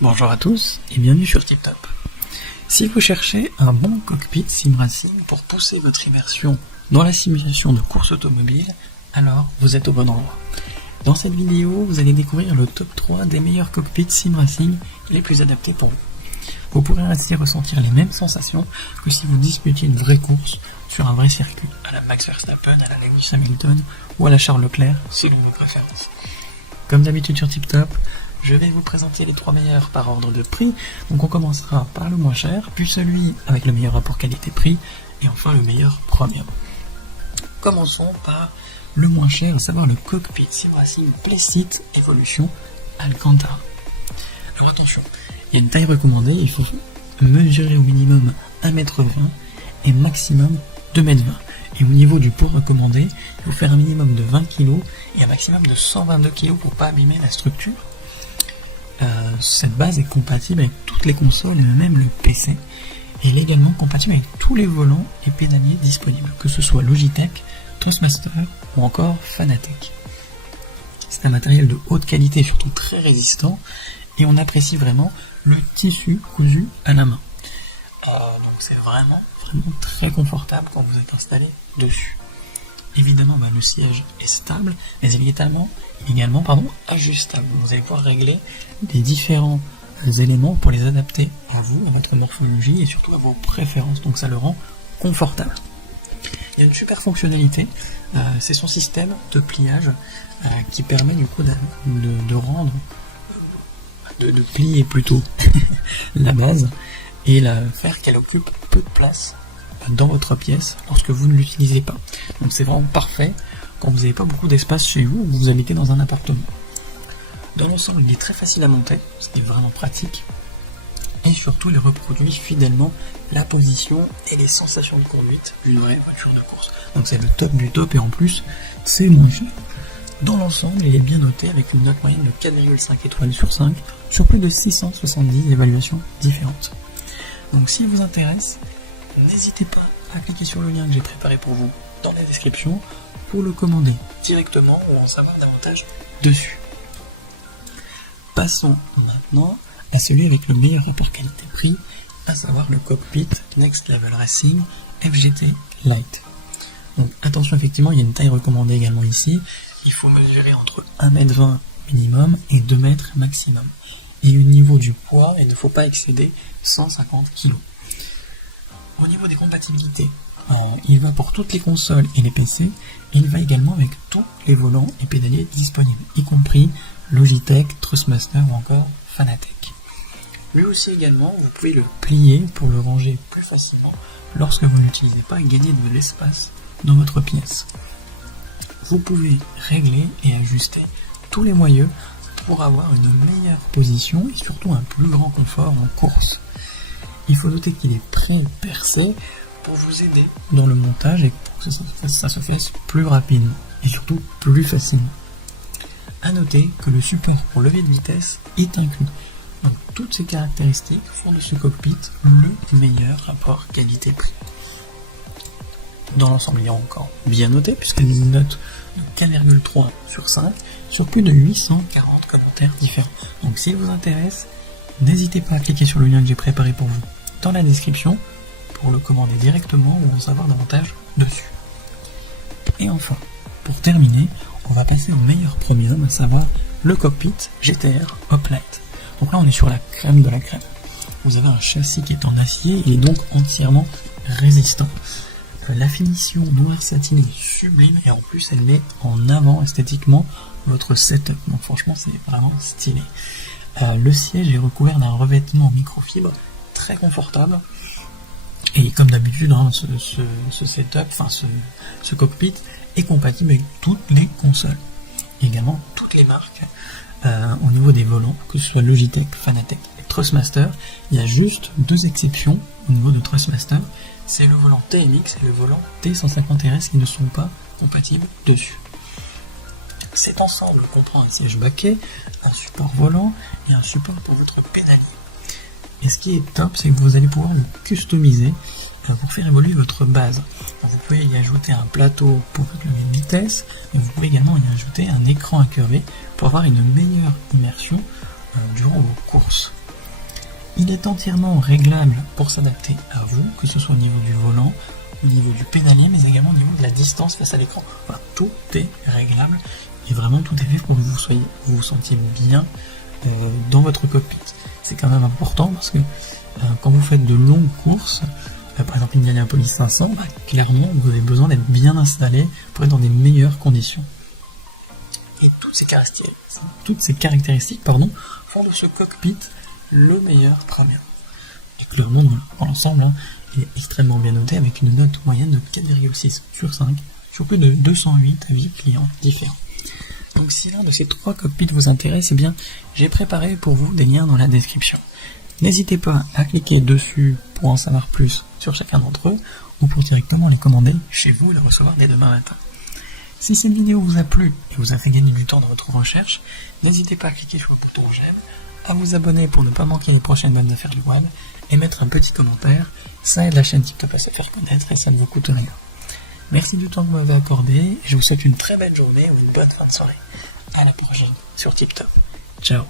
Bonjour à tous et bienvenue sur TipTop. Si vous cherchez un bon cockpit sim racing pour pousser votre immersion dans la simulation de course automobile, alors vous êtes au bon endroit. Dans cette vidéo, vous allez découvrir le top 3 des meilleurs cockpits sim racing les plus adaptés pour vous. Vous pourrez ainsi ressentir les mêmes sensations que si vous disputiez une vraie course sur un vrai circuit, à la Max Verstappen, à la Lewis Hamilton ou à la Charles Leclerc, si l'une de vos préférences. Comme d'habitude sur TipTop, je vais vous présenter les 3 meilleurs par ordre de prix. Donc on commencera par le moins cher, puis celui avec le meilleur rapport qualité-prix, et enfin le meilleur premium. Commençons par le moins cher, à savoir le cockpit sim racing Playseat Evolution Alcantara. Alors attention, il y a une taille recommandée, il faut mesurer au minimum 1m20 et maximum 2m20. Et au niveau du poids recommandé, il faut faire un minimum de 20 kg et un maximum de 122 kg pour ne pas abîmer la structure. Cette base est compatible avec toutes les consoles et même le PC. Et elle est également compatible avec tous les volants et pédaliers disponibles, que ce soit Logitech, Trustmaster ou encore Fanatec. C'est un matériel de haute qualité et surtout très résistant, et on apprécie vraiment le tissu cousu à la main. Donc c'est vraiment très confortable quand vous êtes installé dessus. Évidemment, le siège est stable, mais il est également ajustable. Vous allez pouvoir régler les différents éléments pour les adapter à vous, à votre morphologie et surtout à vos préférences. Donc ça le rend confortable. Il y a une super fonctionnalité, c'est son système de pliage qui permet du coup de plier plutôt la base et faire qu'elle occupe peu de place dans votre pièce lorsque vous ne l'utilisez pas. Donc c'est vraiment parfait quand vous n'avez pas beaucoup d'espace chez vous ou que vous habitez dans un appartement. Dans l'ensemble, il est très facile à monter, ce qui est vraiment pratique, et surtout il reproduit fidèlement la position et les sensations de conduite d'une vraie voiture de course. Donc c'est le top du top et en plus c'est moins cher. Dans l'ensemble, il est bien noté avec une note moyenne de 4,5 étoiles sur 5 sur plus de 670 évaluations différentes. Donc s'il vous intéresse, n'hésitez pas à cliquer sur le lien que j'ai préparé pour vous dans la description pour le commander directement ou en savoir davantage dessus. Passons maintenant à celui avec le meilleur rapport qualité-prix, à savoir le cockpit Next Level Racing FGT Lite. Donc attention, effectivement, il y a une taille recommandée également ici. Il faut mesurer entre 1m20 minimum et 2m maximum. Et au niveau du poids, il ne faut pas excéder 150 kg. Au niveau des compatibilités, il va pour toutes les consoles et les PC, et il va également avec tous les volants et pédaliers disponibles, y compris Logitech, Trustmaster ou encore Fanatec. Lui aussi également, vous pouvez le plier pour le ranger plus facilement lorsque vous ne l'utilisez pas et gagner de l'espace dans votre pièce. Vous pouvez régler et ajuster tous les moyeux pour avoir une meilleure position et surtout un plus grand confort en course. Il faut noter qu'il est pré-percé pour vous aider dans le montage et pour que ça se fasse plus rapidement et surtout plus facilement. A noter que le support pour levier de vitesse est inclus. Donc toutes ces caractéristiques font de ce cockpit le meilleur rapport qualité-prix. Dans l'ensemble, il est encore bien noté puisqu'il a une note de 4,3 sur 5 sur plus de 840 commentaires différents. Donc s'il vous intéresse, n'hésitez pas à cliquer sur le lien que j'ai préparé pour vous dans la description pour le commander directement ou en savoir davantage dessus. Et enfin, pour terminer, on va passer au meilleur premium, à savoir le cockpit GTR Hoplite. Donc là on est sur la crème de la crème. Vous avez un châssis qui est en acier et donc entièrement résistant. La finition noire satinée est sublime et en plus elle met en avant esthétiquement votre setup. Donc franchement c'est vraiment stylé. Le siège est recouvert d'un revêtement en microfibre très confortable. Et comme d'habitude, ce setup, ce cockpit est compatible avec toutes les consoles. Et également toutes les marques au niveau des volants, que ce soit Logitech, Fanatec et Trustmaster. Il y a juste 2 exceptions au niveau de Trustmaster. C'est le volant TMX et le volant T150RS qui ne sont pas compatibles dessus. Cet ensemble comprend un siège baquet, un support volant et un support pour votre pédalier. Et ce qui est top, c'est que vous allez pouvoir le customiser pour faire évoluer votre base. Donc vous pouvez y ajouter un plateau pour votre levier de vitesse, mais vous pouvez également y ajouter un écran incurvé pour avoir une meilleure immersion durant vos courses. Il est entièrement réglable pour s'adapter à vous, que ce soit au niveau du volant, au niveau du pédalier, mais également au niveau de la distance face à l'écran. Enfin, tout est réglable et vraiment tout est fait pour que vous vous sentiez bien dans votre cockpit. C'est quand même important parce que quand vous faites de longues courses, par exemple Indianapolis 500, clairement vous avez besoin d'être bien installé pour être dans des meilleures conditions. Et toutes ces caractéristiques font de ce cockpit le meilleur Pramac. Et clairement, dans l'ensemble, il est extrêmement bien noté avec une note moyenne de 4,6 sur 5 sur plus de 208 avis clients différents. Donc si l'un de ces 3 cockpits vous intéresse, eh bien j'ai préparé pour vous des liens dans la description. N'hésitez pas à cliquer dessus pour en savoir plus sur chacun d'entre eux ou pour directement les commander chez vous et les recevoir dès demain matin. Si cette vidéo vous a plu et vous a fait gagner du temps dans votre recherche, n'hésitez pas à cliquer sur le bouton j'aime, à vous abonner pour ne pas manquer les prochaines bonnes affaires du web et mettre un petit commentaire. Ça aide la chaîne TipTop à se faire connaître et ça ne vous coûte rien. Merci du temps que vous m'avez accordé et je vous souhaite une très belle journée ou une bonne fin de soirée. À la prochaine sur TipTop. Ciao.